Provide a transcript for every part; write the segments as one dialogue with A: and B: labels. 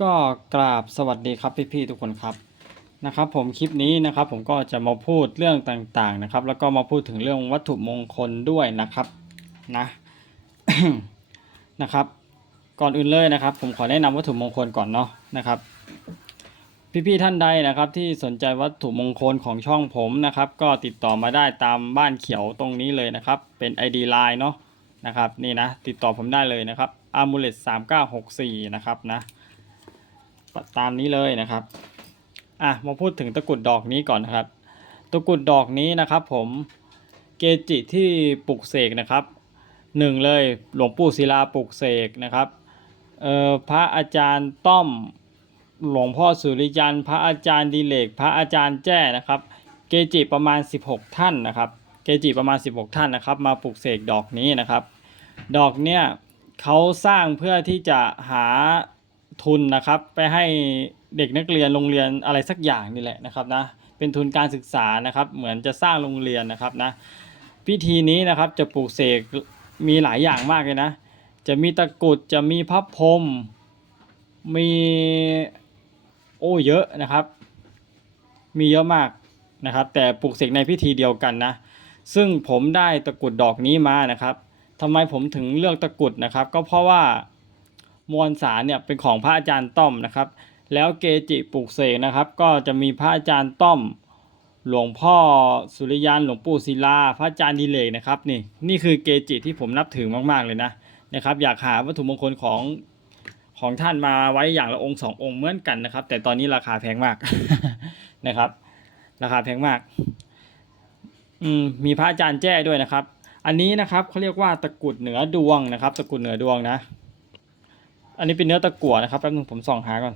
A: ก็กราบสวัสดีครับพี่ๆทุกคนครับนะครับผมคลิปนี้นะครับผมก็จะมาพูดเรื่องต่างๆนะครับ แล้วก็มาพูดถึงเรื่องวัตถุมงคลด้วยนะครับนะนะครับ ก่อนอื่นเลยนะครับ ผมขอแนะนำวัตถุมงคลก่อนเนาะนะครับ พี่ๆท่านใดนะครับที่สนใจวัตถุมงคลของช่องผมนะครับ ก็ติดต่อมาได้ตามบ้านเขียวตรงนี้เลยนะครับ เป็น ID Line เนาะนะครับนี่นะติดต่อผมได้เลยนะครับ a m u l e t 3964นะครับนะ ตามนี้เลยนะครับอะมาพูดถึงตะกรุดดอกนี้ก่อนนะครับ ตะกรุดดอกนี้นะครับ ผมเกจิที่ปลุกเสกนะครับหนึ่งเลยหลวงปู่ศิลาปลุกเสกนะครับเอ่อพระอาจารย์ต้อมหลวงพ่อสุริยันพระอาจารย์ดิเลก พระอาจารย์แจ้นะครับ เกจิประมาณ 16 ท่านนะครับ เกจิประมาณ 16 ท่านนะครับ มาปลุกเสกดอกนี้นะครับ ดอกเนี่ยเขาสร้างเพื่อที่จะหา ทุนนะครับ ไปให้เด็กนักเรียนโรงเรียนอะไรสักอย่างนี่แหละนะครับนะเป็นทุนการศึกษานะครับ เหมือนจะสร้างโรงเรียนนะครับนะพิธีนี้นะครับจะปลูกเสกมีหลายอย่างมากเลยนะ จะมีตะกรุดจะมีพระพรมมีโอ้เยอะนะครับ มีเยอะมากนะครับ แต่ปลูกเสกในพิธีเดียวกันนะซึ่งผมได้ตะกรุดดอกนี้มานะครับทำไมผมถึงเลือกตะกรุดนะครับ ก็เพราะว่า มวลสารเนี่ยเป็นของพระอาจารย์ต้อมนะครับ แล้วเกจิปลูกเสกนะครับ ก็จะมีพระอาจารย์ต้อม หลวงพ่อสุริยันหลวงปู่ศิลา พระอาจารย์ดิเลกนะครับนี่นี่คือเกจิที่ผมนับถือมากๆเลยนะนะครับ อยากหาวัตถุมงคลของของท่านมาไว้อย่างละองค์สององค์เหมือนกันนะครับ แต่ตอนนี้ราคาแพงมากนะครับ ราคาแพงมากอืมมีพระอาจารย์แจ้ด้วยนะครับ อันนี้นะครับเขาเรียกว่าตะกุดเหนือดวงนะครับ ตะกุดเหนือดวงนะ อันนี้เป็นเนื้อตะกั่วนะครับแป๊บนึงผมส่องหาก่อน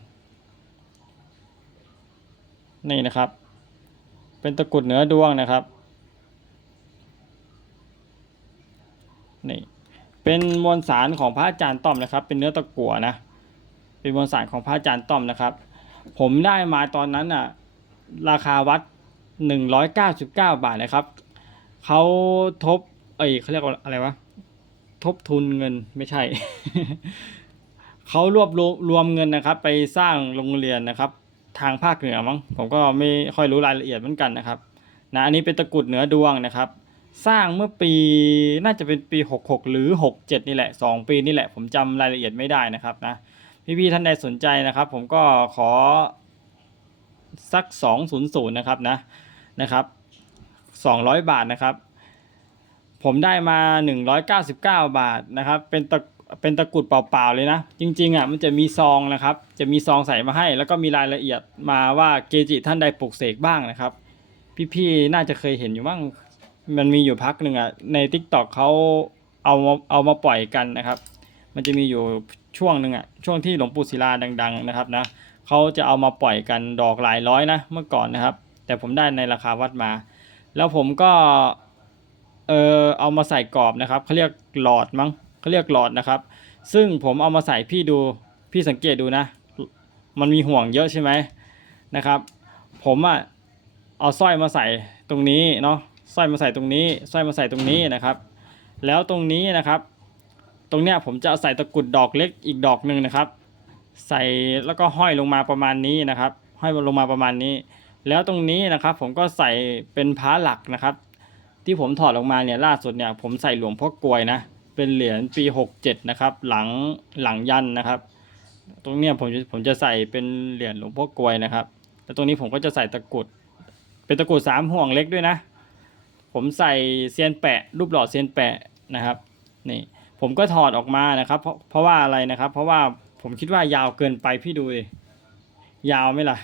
A: นี่นะครับ เป็นตะกุดเนื้อดวงนะครับนี่เป็นมวลสารของพระอาจารย์ต้อมนะครับ เป็นเนื้อตะกั่วนะเป็นมวลสารของพระอาจารย์ต้อมนะครับ ผมได้มาตอนนั้นอะราคาวัดหนึ่งร้อยเก้าสิบเก้าบาทนะครับเขาทบเอ้ยเขาเรียกว่าอะไรวะทบทุนเงินไม่ใช่ เขารวบรวมเงินนะครับ ไปสร้างโรงเรียนนะครับ ทางภาคเหนือมั้งผมก็ไม่ค่อยรู้รายละเอียดเหมือนกันนะครับนะอันนี้เป็นตะกรุดเหนือดวงนะครับ สร้างเมื่อปีน่าจะเป็นปี 66 หรือ 67 นี่แหละ 2 ปีนี่แหละ ผมจำรายละเอียดไม่ได้นะครับนะพี่ๆท่านใดสนใจนะครับ ผมก็ขอสัก 200 นะครับนะนะครับ200 บาทนะครับ ผมได้มา 199 บาทนะครับ เป็นตะ เป็นตะกรุดเปล่าๆเลยนะ จริงๆอะมันจะมีซองนะครับ จะมีซองใส่มาให้ แล้วก็มีรายละเอียดมาว่าเกจิท่านใดปลุกเสกบ้างนะครับ พี่ๆน่าจะเคยเห็นอยู่บ้างมันมีอยู่พักหนึ่งอะใน t ิ k t o k เขาเอามาเอามาปล่อยกันนะครับ มันจะมีอยู่ช่วงหนึ่งอะช่วงที่หลวงปู่ศิลาดัง ๆ นะครับนะเขาจะเอามาปล่อยกันดอกหลายร้อยนะเมื่อก่อนนะครับ แต่ผมได้ในราคาวัดมา แล้วผมก็เออเอามาใส่กรอบนะครับเขาเรียกหลอดมั้ง เขาเรียกหลอดนะครับ ซึ่งผมเอามาใส่พี่ดูพี่สังเกตดูนะ มันมีห่วงเยอะใช่ไหมนะครับ ผมอะเอาสร้อยมาใส่ตรงนี้เนาะสร้อยมาใส่ตรงนี้สร้อยมาใส่ตรงนี้นะครับ แล้วตรงนี้นะครับ ตรงเนี้ยผมจะใส่ตะกุดดอกเล็กอีกดอกหนึ่งนะครับ ใส่แล้วก็ห้อยลงมาประมาณนี้นะครับ ห้อยลงมาประมาณนี้ แล้วตรงนี้นะครับ ผมก็ใส่เป็นพระหลักนะครับ ที่ผมถอดออกมาเนี่ยล่าสุดเนี่ยผมใส่หลวงพ่อกลวยนะ เป็นเหรียญปี 67 นะครับ หลังหลังยันนะครับ ตรงเนี้ยผมผมจะใส่เป็นเหรียญหลวงพ่อกลวยนะครับแล้วตรงนี้ผมก็จะใส่ตะกรุด เป็นตะกรุดสามห่วงเล็กด้วยนะ ผมใส่เซียนแปะ รูปหล่อเซียนแปะนะครับนี่ผมก็ถอดออกมานะครับ เพราะเพราะว่าอะไรนะครับ เพราะว่าผมคิดว่ายาวเกินไปพี่ดูดิยาวไหมล่ะ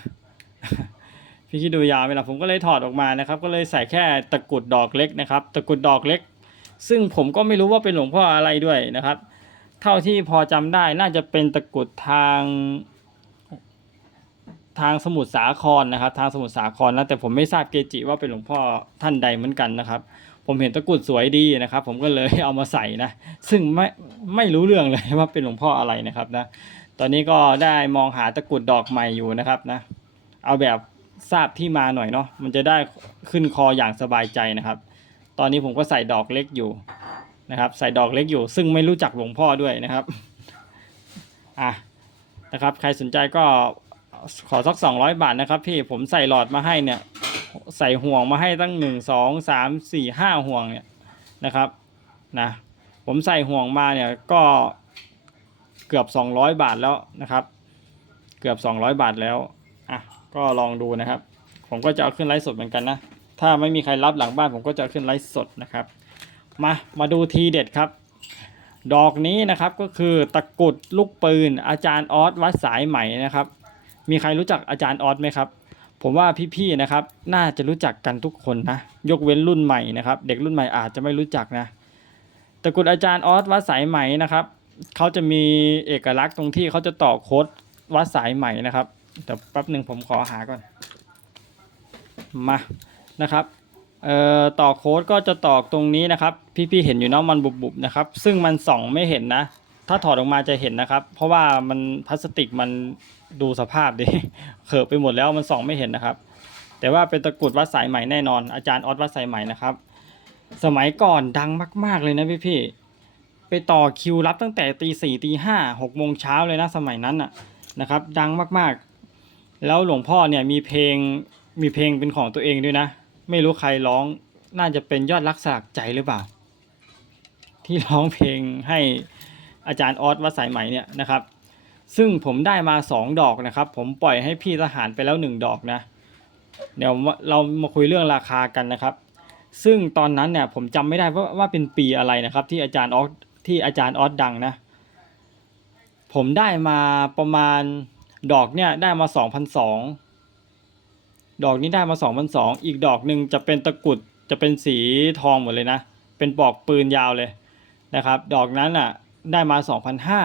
A: พี่คิดดูยาวไหมล่ะผมก็เลยถอดออกมานะครับ ก็เลยใส่แค่ตะกรุดดอกเล็กนะครับ ตะกรุดดอกเล็ก ซึ่งผมก็ไม่รู้ว่าเป็นหลวงพ่ออะไรด้วยนะครับ เท่าที่พอจำได้น่าจะเป็นตะกรุดทางทางสมุทรสาครนะครับ ทางสมุทรสาครนะแต่ผมไม่ทราบเกจิว่าเป็นหลวงพ่อท่านใดเหมือนกันนะครับ ผมเห็นตะกรุดสวยดีนะครับ ผมก็เลยเอามาใส่นะซึ่งไม่ไม่รู้เรื่องเลยว่าเป็นหลวงพ่ออะไรนะครับนะตอนนี้ก็ได้มองหาตะกรุดดอกใหม่อยู่นะครับนะเอาแบบทราบที่มาหน่อยเนาะมันจะได้ขึ้นคออย่างสบายใจนะครับ ตอนนี้ผมก็ใส่ดอกเล็กอยู่นะครับ ใส่ดอกเล็กอยู่ ซึ่งไม่รู้จักหลวงพ่อด้วยนะครับอะนะครับ ใครสนใจก็ขอสัก 200 บาทนะครับพี่ผมใส่หลอดมาให้เนี่ย ใส่ห่วงมาให้ตั้ง 1 2 3 4 5 ห่วงเนี่ยนะครับนะผมใส่ห่วงมาเนี่ยก็เกือบ 200 บาทแล้วนะครับ เกือบ 200 บาทแล้วอะก็ลองดูนะครับ ผมก็จะเอาขึ้นไลฟ์สดเหมือนกันนะ ถ้าไม่มีใครรับหลังบ้านผมก็จะขึ้นไลฟ์สดนะครับ มามาดูทีเด็ดครับ ดอกนี้นะครับก็คือตะกุดลูกปืน อาจารย์ออสวัดสายไหมนะครับ มีใครรู้จักอาจารย์ออสไหมครับ ผมว่าพี่ๆนะครับ น่าจะรู้จักกันทุกคนนะยกเว้นรุ่นใหม่นะครับ เด็กรุ่นใหม่อาจจะไม่รู้จักนะตะกุดอาจารย์ออสวัดสายไหมนะครับเขาจะมีเอกลักษณ์ตรงที่เขาจะต่อโค้ดวัดสายไหมนะครับแต่แป๊บหนึ่งผมขอหาก่อนมา นะครับเอ่อต่อโค้ดก็จะตอกตรงนี้นะครับ พี่ๆเห็นอยู่เนาะมันบุบๆนะครับ ซึ่งมันส่องไม่เห็นนะ ถ้าถอดออกมาจะเห็นนะครับ เพราะว่ามันพลาสติกมันดูสภาพดิเขอะไปหมดแล้วมันส่องไม่เห็นนะครับ แต่ว่าเป็นตะกรุดวัดสายใหม่แน่นอน อาจารย์ออสวัดสายใหม่นะครับ สมัยก่อนดังมาก ๆเลยนะพี่ๆไปต่อคิวรับตั้งแต่ตีสี่ตีห้าหกโมงเช้าเลยนะสมัยนั้นน่ะนะครับ ดังมากๆ แล้วหลวงพ่อเนี่ยมีเพลงมีเพลงเป็นของตัวเองด้วยนะ ไม่รู้ใครร้องน่าจะเป็นยอดรักสลักใจหรือเปล่า ที่ร้องเพลงให้อาจารย์ออสวัดสายไหมเนี่ยนะครับ ซึ่งผมได้มา 2 ดอกนะครับ ผมปล่อยให้พี่ทหารไปแล้ว 1 ดอกนะ เดี๋ยวเรามาคุยเรื่องราคากันนะครับ ซึ่งตอนนั้นเนี่ยผมจำไม่ได้ว่าว่าเป็นปีอะไรนะครับ ที่อาจารย์ออสที่อาจารย์ออสดังนะ ผมได้มาประมาณดอกเนี่ยได้มา 2,200 ดอกนี้ได้มา2,200อีกดอกหนึ่งจะเป็นตะกุดจะเป็นสีทองหมดเลยนะ เป็นปอกปืนยาวเลยนะครับ ดอกนั้นอะได้มา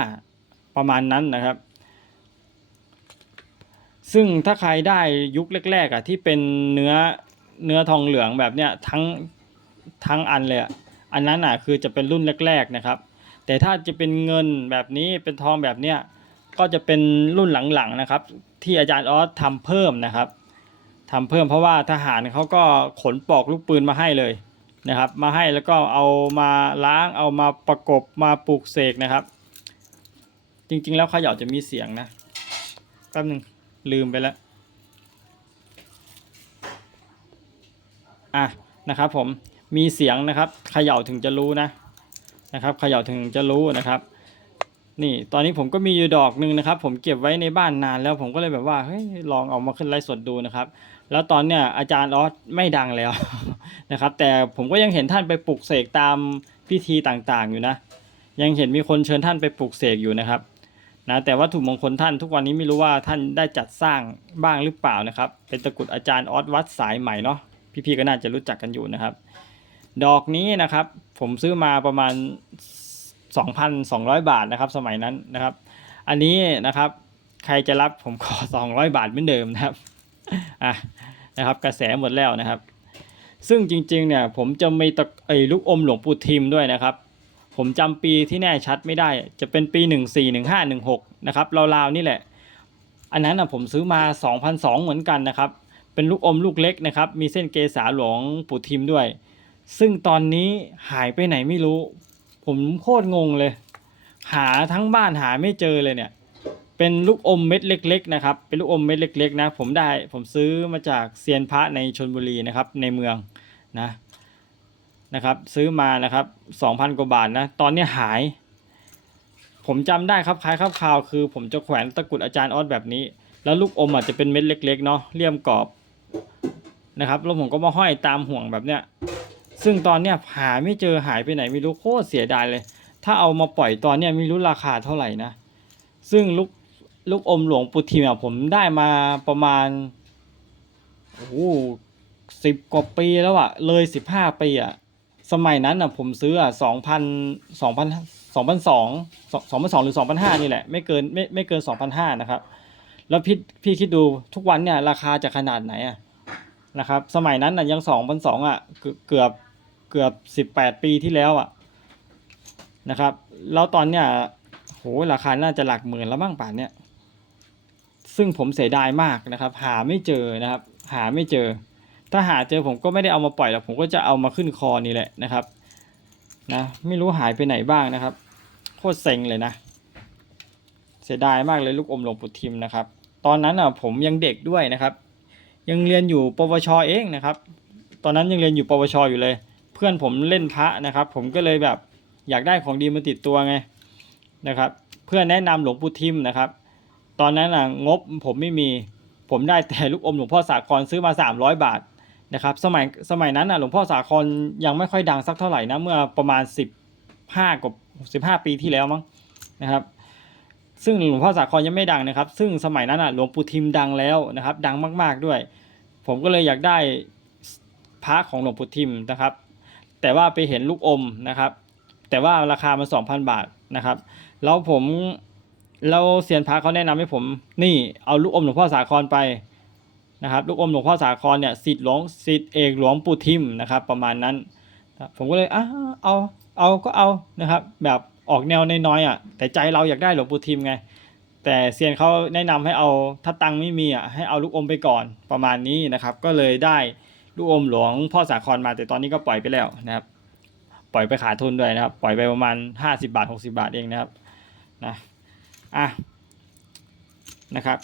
A: 2,500ประมาณนั้นนะครับ ซึ่งถ้าใครได้ยุคแรกๆอะที่เป็นเนื้อเนื้อทองเหลืองแบบเนี้ยทั้งทั้งอันเลยอะอันนั้นอะคือจะเป็นรุ่นแรกๆนะครับ แต่ถ้าจะเป็นเงินแบบนี้เป็นทองแบบเนี้ยก็จะเป็นรุ่นหลังๆนะครับ ที่อาจารย์ออสทำเพิ่มนะครับ ทำเพิ่มเพราะว่าทหารเขาก็ขนปลอกลูกปืนมาให้เลยนะครับ มาให้แล้วก็เอามาล้างเอามาประกบมาปลูกเสกนะครับ จริงๆแล้วขย่าจะมีเสียงนะแป๊บนึงลืมไปแล้วอะนะครับผมมีเสียงนะครับเขย่าถึงจะรู้นะนะครับเขย่าถึงจะรู้นะครับ นี่ตอนนี้ผมก็มีอยู่ดอกหนึ่งนะครับ ผมเก็บไว้ในบ้านนานแล้วผมก็เลยแบบว่าเฮ้ยลองเอามาขึ้นไลฟ์สดดูนะครับ แล้วตอนเนี้ยอาจารย์ออสไม่ดังแล้วนะครับ แต่ผมก็ยังเห็นท่านไปปลุกเสกตามพิธีต่างๆอยู่นะ ยังเห็นมีคนเชิญท่านไปปลุกเสกอยู่นะครับนะแต่วัตถุมงคลท่านทุกวันนี้ไม่รู้ว่าท่านได้จัดสร้างบ้างหรือเปล่านะครับ เป็นตะกุดอาจารย์ออสวัดสายใหม่เนาะพี่ๆก็น่าจะรู้จักกันอยู่นะครับ ดอกนี้นะครับ ผมซื้อมาประมาณ 2,200 บาทนะครับ สมัยนั้นนะครับ อันนี้นะครับใครจะรับผมขอ 200 บาทเหมือนเดิมนะครับ อะนะครับ กระแสหมดแล้วนะครับ ซึ่งจริงๆเนี่ยผมจะมีตะไอ้ลูกอมหลวงปู่ทิมด้วยนะครับ ผมจำปีที่แน่ชัดไม่ได้ จะเป็นปี 14 15 16นะครับราวๆนี่แหละ อันนั้นนะผมซื้อมา2,200เหมือนกันนะครับ เป็นลูกอมลูกเล็กนะครับ มีเส้นเกษาหลวงปู่ทิมด้วย ซึ่งตอนนี้หายไปไหนไม่รู้ ผมโคตรงงเลย หาทั้งบ้านหาไม่เจอเลยเนี่ย เป็นลูกอมเม็ดเล็ก ๆ นะครับ เป็นลูกอมเม็ดเล็ก ๆ นะ ผมได้ผมซื้อมาจากเซียนพระในชนบุรีนะครับ ในเมืองนะนะครับซื้อมานะครับ2,000กว่าบาทนะตอนนี้หาย ผมจำได้ครับคล้ายครับคราวคือ ผมจะแขวนตะกรุดอาจารย์ออสแบบนี้ แล้วลูกอมอาจจะเป็นเม็ดเล็กๆเนาะเลี่ยมกรอบนะครับแล้วผมก็มาห้อยตามห่วงแบบเนี้ยซึ่งตอนเนี้ยหาไม่เจอหายไปไหนไม่รู้โคตรเสียดายเลย ถ้าเอามาปล่อยตอนเนี้ยไม่รู้ราคาเท่าไหร่นะ ซึ่งลูก ลูกอมหลวงปู่ทิมอะผมได้มาประมาณโอ้โสิบกว่าปีแล้วอะเลยสิบห้าปีอะสมัยนั้นอะผมซื้ออะสองพันสองพันสองพันสองสองพันสองหรือสองพันห้านี่แหละ ไม่เกินไม่ไม่เกินสองพันห้านะครับ แล้วพี่พี่คิดดูทุกวันเนี่ย ราคาจะขนาดไหนอะนะครับ สมัยนั้นอะยังสองพันสองอะเกือบเกือบเกือบสิบแปดปีที่แล้วอะนะครับ แล้วตอนเนี้ยโหราคาน่าจะหลักหมื่นแล้วบ้างป่านเนี้ย ซึ่งผมเสียดายมากนะครับ หาไม่เจอนะครับ หาไม่เจอ ถ้าหาเจอผมก็ไม่ได้เอามาปล่อยหรอกผมก็จะเอามาขึ้นคอนี่แหละนะครับนะไม่รู้หายไปไหนบ้างนะครับ โคตรเซ็งเลยนะ เสียดายมากเลยลูกอมหลวงปู่ทิมนะครับ ตอนนั้นอะผมยังเด็กด้วยนะครับ ยังเรียนอยู่ปวชเองนะครับ ตอนนั้นยังเรียนอยู่ปวชอยู่เลย เพื่อนผมเล่นพระนะครับ ผมก็เลยแบบอยากได้ของดีมาติดตัวไงนะครับ เพื่อนแนะนำหลวงปู่ทิมนะครับ ตอนนั้นอะงบผมไม่มี ผมได้แต่ลูกอมหลวงพ่อสาครซื้อมา 300 บาทนะครับสมัยสมัยนั้นอะหลวงพ่อสาครยังไม่ค่อยดังสักเท่าไหร่นะเมื่อประมาณ 15กว่า15 ปีที่แล้วมั้งนะครับ ซึ่งหลวงพ่อสาครยังไม่ดังนะครับ ซึ่งสมัยนั้นอะหลวงปู่ทิมดังแล้วนะครับ ดังมากๆด้วย ผมก็เลยอยากได้พระของหลวงปู่ทิมนะครับ แต่ว่าไปเห็นลูกอมนะครับ แต่ว่าราคามัน2,000 บาทนะครับ แล้วผม แล้วเซียนพระเขาแนะนำให้ผม นี่เอาลูกอมหลวงพ่อสาครไปนะครับ ลูกอมหลวงพ่อสาครเนี่ยสิทธิ์หลวงสิทธิ์เอกหลวงปู่ทิมนะครับ ประมาณนั้น ผมก็เลยอะเอาเอาก็เอานะครับ แบบออกแนวน้อยๆอะ แต่ใจเราอยากได้หลวงปู่ทิมไง แต่เซียนเขาแนะนำให้เอาถ้าตังค์ไม่มีอะให้เอาลูกอมไปก่อนประมาณนี้นะครับ ก็เลยได้ลูกอมหลวงพ่อสาครมาแต่ตอนนี้ก็ปล่อยไปแล้วนะครับ ปล่อยไปขาดทุนด้วยนะครับ ปล่อยไปประมาณ 50 บาท 60 บาทเองนะครับนะ อะนะครับ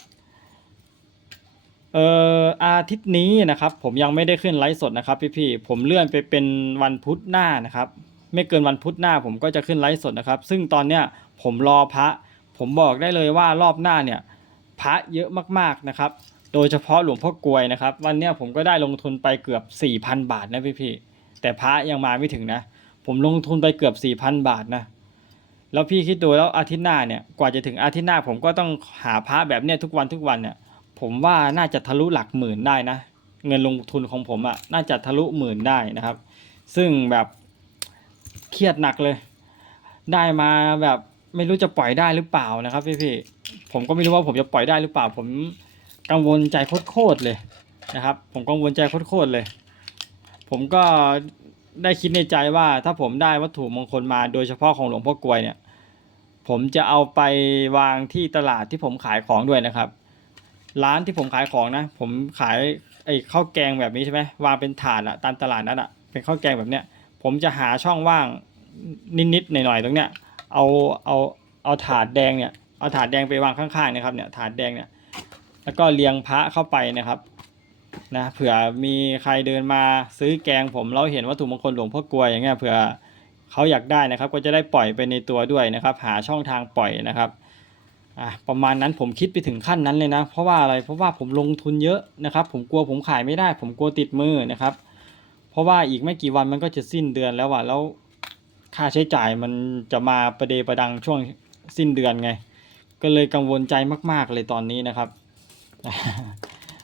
A: เอ่ออาทิตย์นี้นะครับผมยังไม่ได้ขึ้นไลฟ์สดนะครับพี่ๆผมเลื่อนไปเป็นวันพุธหน้านะครับ ไม่เกินวันพุธหน้าผมก็จะขึ้นไลฟ์สดนะครับ ซึ่งตอนเนี้ยผมรอพระ ผมบอกได้เลยว่ารอบหน้าเนี่ยพระเยอะมากๆนะครับ โดยเฉพาะหลวงพ่อกลวยนะครับ วันเนี้ยผมก็ได้ลงทุนไปเกือบ 4,000 บาทนะพี่ๆแต่พระยังมาไม่ถึงนะ ผมลงทุนไปเกือบ 4,000 บาทนะ แล้วพี่คิดดูแล้วอาทิตย์หน้าเนี่ยกว่าจะถึงอาทิตย์หน้าผมก็ต้องหาพระแบบเนี้ยทุกวันทุกวันเนี่ย ผมว่าน่าจะทะลุหลักหมื่นได้นะ เงินลงทุนของผมอะ่ะน่าจะทะลุหมื่นได้นะครับ ซึ่งแบบเครียดหนักเลย ได้มาแบบไม่รู้จะปล่อยได้หรือเปล่านะครับพี่ๆผมก็ไม่รู้ว่าผมจะปล่อยได้หรือเปล่า ผมกังวลใจโคตรเลยนะครับ ผมกังวลใจโคตรเลย ผมก็ได้คิดในใจว่าถ้าผมได้วัตถุมงคลมาโดยเฉพาะของหลวงพ่อกลวยเนี่ย ผมจะเอาไปวางที่ตลาดที่ผมขายของด้วยนะครับ ร้านที่ผมขายของนะ ผมขายไอ้ข้าวแกงแบบนี้ใช่ไหมวางเป็นถาดอะตามตลาดนั้นอะเป็นข้าวแกงแบบเนี้ย ผมจะหาช่องว่างนิดๆหน่อยๆตรงเนี้ยเอาเอาเอาถาดแดงเนี่ยเอาถาดแดงไปวางข้างๆนะครับเนี่ยถาดแดงเนี่ยแล้วก็เรียงพระเข้าไปนะครับนะเผื่อมีใครเดินมาซื้อแกงผมแล้วเห็นวัตถุมงคลหลวงพ่อกลวยอย่างเงี้ยเผื่อ เขาอยากได้นะครับ ก็จะได้ปล่อยไปในตัวด้วยนะครับ หาช่องทางปล่อยนะครับอะประมาณนั้นผมคิดไปถึงขั้นนั้นเลยนะ เพราะว่าอะไรเพราะว่าผมลงทุนเยอะนะครับ ผมกลัวผมขายไม่ได้ ผมกลัวติดมือนะครับ เพราะว่าอีกไม่กี่วันมันก็จะสิ้นเดือนแล้วว่ะแล้วค่าใช้จ่ายมันจะมาประเดประดังช่วงสิ้นเดือนไง ก็เลยกังวลใจมาก ๆ เลยตอนนี้นะครับ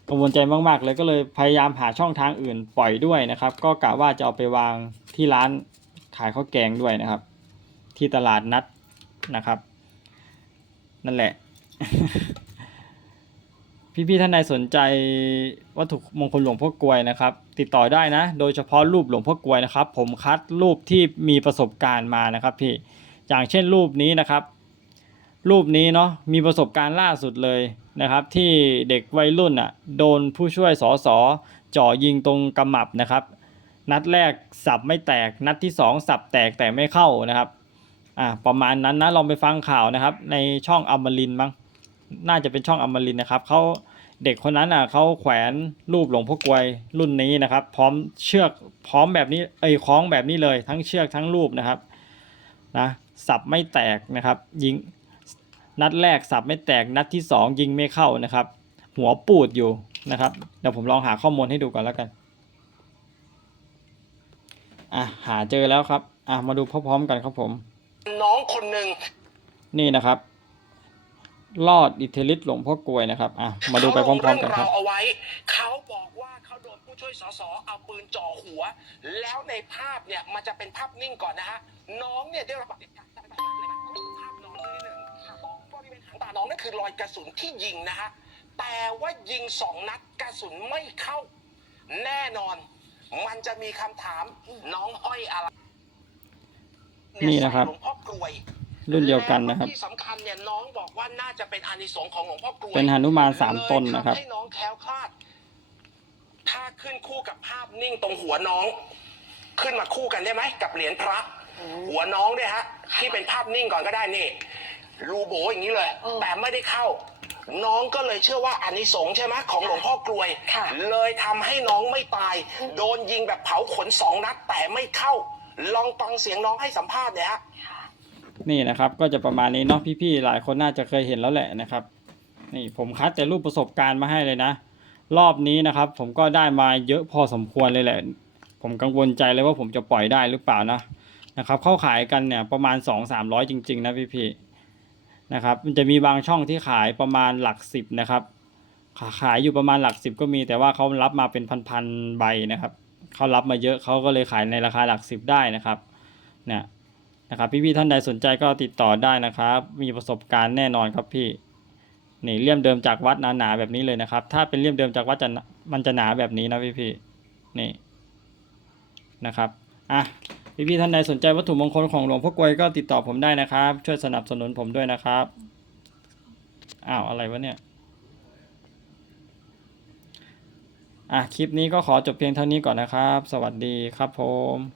A: กังวลใจมาก ๆ เลยก็เลยพยายามหาช่องทางอื่นปล่อยด้วยนะครับ ก็กะว่าจะเอาไปวางที่ร้าน ขายข้าวแกงด้วยนะครับ ที่ตลาดนัดนะครับ นั่นแหละ พี่ๆท่านใดสนใจวัตถุมงคลหลวงพ่อกลวยนะครับ ติดต่อได้นะ โดยเฉพาะรูปหลวงพ่อกลวยนะครับ ผมคัดรูปที่มีประสบการณ์มานะครับพี่อย่างเช่นรูปนี้นะครับ รูปนี้เนาะมีประสบการณ์ล่าสุดเลยนะครับ ที่เด็กวัยรุ่นอะโดนผู้ช่วยสอสอจ่อยิงตรงกำมับนะครับ นัดแรกสับไม่แตก นัดที่สองสับแตกแต่ไม่เข้านะครับอ่าประมาณนั้นนะลองไปฟังข่าวนะครับ ในช่องอมรินมั้งน่าจะเป็นช่องอมรินนะครับเขาเด็กคนนั้นอะเขาแขวนรูปหลวงพ่อกวยรุ่นนี้นะครับ พร้อมเชือกพร้อมแบบนี้เอ้ยคล้องแบบนี้เลยทั้งเชือกทั้งรูปนะครับนะสับไม่แตกนะครับยิงนัดแรกสับไม่แตกนัดที่สองยิงไม่เข้านะครับ หัวปูดอยู่นะครับเดี๋ยวผมลองหาข้อมูลให้ดูก่อนแล้วกัน อะหาเจอแล้วครับ อะมาดูพร้อมๆกันครับผม
B: น้องคนหนึ่ง
A: นี่นะครับรอดอิทธิฤทธิ์หลวงพ่อกลวยนะครับ อะ มาดูไปพร้อมๆกันครับ
B: เขาลงเองราวเอาไว้ เขาบอกว่าเขาโดนผู้ช่วยสสเอาปืนจ่อหัว แล้วในภาพเนี่ยมันจะเป็นภาพนิ่งก่อนนะฮะ น้องเนี่ยได้รับบาดเจ็บจากจากจากเลยนะภาพน้องนิดหนึ่งตรงบริเวณหางตาน้องนั่นคือรอยกระสุนที่ยิงนะฮะ แต่ว่ายิงสองนัดกระสุนไม่เข้า แน่นอน มันจะมีคำถามน้องห้อยอะไร
A: นี่นะครับ
B: ใส่หลวงพ่อกลวย
A: รุ่นเดียวกันนะครับ
B: และที่สำคัญเนี่ยน้องบอกว่าน่าจะเป็นอานิสงส์ของหลวงพ่อกลวย
A: เป็นหนุมานสามตนนะครับ
B: เลยทำให้น้องแคล้วคลาด ถ้าขึ้นคู่กับภาพนิ่งตรงหัวน้อง ขึ้นมาคู่กันได้ไหมกับเหรียญพระ หัวน้องเนี่ยฮะ ที่เป็นภาพนิ่งก่อนก็ได้นี่รูโบอย่างนี้เลย
C: เออ
B: แต่ไม่ได้เข้า น้องก็เลยเชื่อว่าอานิสงส์ใช่ไหมของหลวงพ่อกลวย
C: ค่ะ
B: เลยทำให้น้องไม่ตาย โดนยิงแบบเผาขนสองนัดแต่ไม่เข้า ลองฟังเสียงน้องให้สัมภาษณ์เนี่ยฮะ
C: ค่ะ
A: นี่นะครับก็จะประมาณนี้เนาะพี่ๆหลายคนน่าจะเคยเห็นแล้วแหละนะครับ นี่ผมคัดแต่รูปประสบการณ์มาให้เลยนะ รอบนี้นะครับ ผมก็ได้มาเยอะพอสมควรเลยแหละ ผมกังวลใจเลยว่าผมจะปล่อยได้หรือเปล่านะนะครับ เข้าขายกันเนี่ยประมาณ 2 3 0 0 จริง ๆ นะพี่ๆ นะครับ มันจะมีบางช่องที่ขายประมาณหลักสิบนะครับ ขายอยู่ประมาณหลักสิบก็มีแต่ว่าเขารับมาเป็นพันๆใบนะครับเขารับมาเยอะเขาก็เลยขายในราคาหลักสิบได้นะครับเนี่ยนะครับพี่ๆท่านใดสนใจก็ติดต่อได้นะครับ มีประสบการณ์แน่นอนครับพี่นี่เลี่ยมเดิมจากวัดหนาๆแบบนี้เลยนะครับ ถ้าเป็นเลี่ยมเดิมจากวัดจะมันจะหนาแบบนี้นะพี่ๆนี่นะครับอะ พี่ๆท่านใดสนใจวัตถุมงคลของหลวงพ่อกวยก็ติดต่อผมได้นะครับ ช่วยสนับสนุนผมด้วยนะครับอ้าวอะไรวะเนี่ยอะคลิปนี้ก็ขอจบเพียงเท่านี้ก่อนนะครับ สวัสดีครับผม